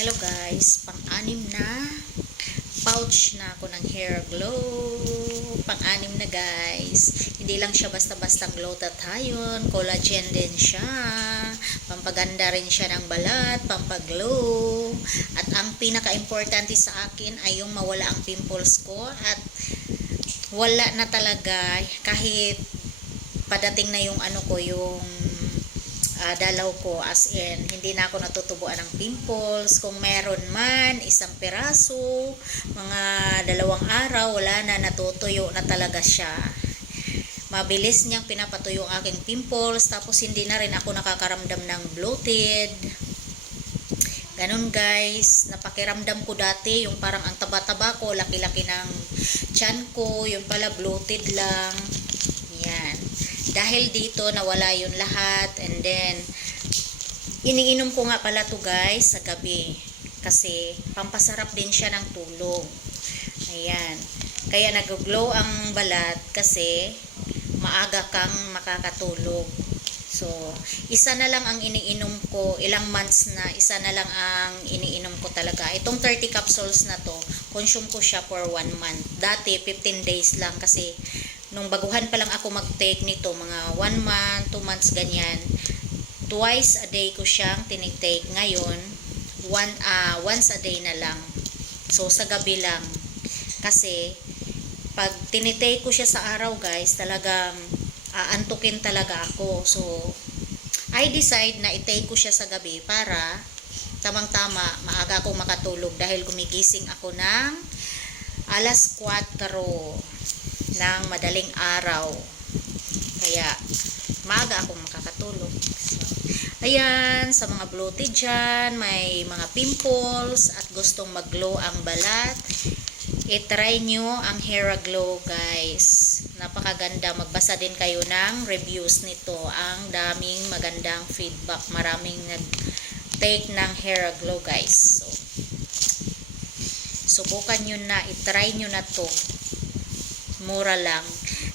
Hello guys, pang-anim na pouch na ako ng Hair Glow. Pang-anim na guys. Hindi lang siya basta-bastang glutathione, collagen din siya. Pampaganda rin siya ng balat, pampaglow. At ang pinaka-importante sa akin ay yung mawala ang pimples ko at wala na talaga kahit padating na yung yung dalaw ko, as in hindi na ako natutubuan ng pimples. Kung meron man isang piraso, mga 2 araw, wala na, natutuyo na talaga siya. Mabilis niyang pinapatuyo ang aking pimples, tapos hindi na rin ako nakakaramdam ng bloated. Ganun guys, napakiramdam ko dati yung parang ang taba-taba ko, laki-laki ng tiyan ko, yung pala bloated lang. Yan. Dahil dito nawala yun lahat, and then iniinom ko nga pala to guys sa gabi kasi pampasarap din siya ng tulog. Ayan. Kaya nag-glow ang balat kasi maaga kang makakatulog. So, isa na lang ang iniinom ko, ilang months na, isa na lang ang iniinom ko talaga. Itong 30 capsules na to, consume ko siya for 1 month. Dati, 15 days lang kasi nung baguhan pa lang ako mag-take nito, mga 1 month, 2 months, ganyan. Twice a day ko siyang tinitake. Ngayon, once a day na lang. So, sa gabi lang. Kasi, pag tinitake ko siya sa araw guys, talagang aantukin talaga ako. So, I decide na i-take ko siya sa gabi para tamang-tama, maaga akong makatulog dahil gumigising ako ng alas 4 ng madaling araw. Kaya, maaga akong makakatulog. So, ayan, sa mga bloated dyan, may mga pimples at gustong mag-glow ang balat, i-try nyo ang Hair Glow guys. Napakaganda. Magbasa din kayo ng reviews nito. Ang daming magandang feedback. Maraming nag-take ng Hair Glow guys. So, subukan nyo na. I-try nyo na to. Mura lang.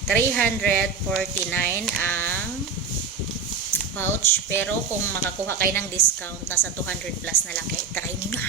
349 ang pouch. Pero kung makakuha kayo ng discount, nasa 200 plus na lang. Kaya try nyo na.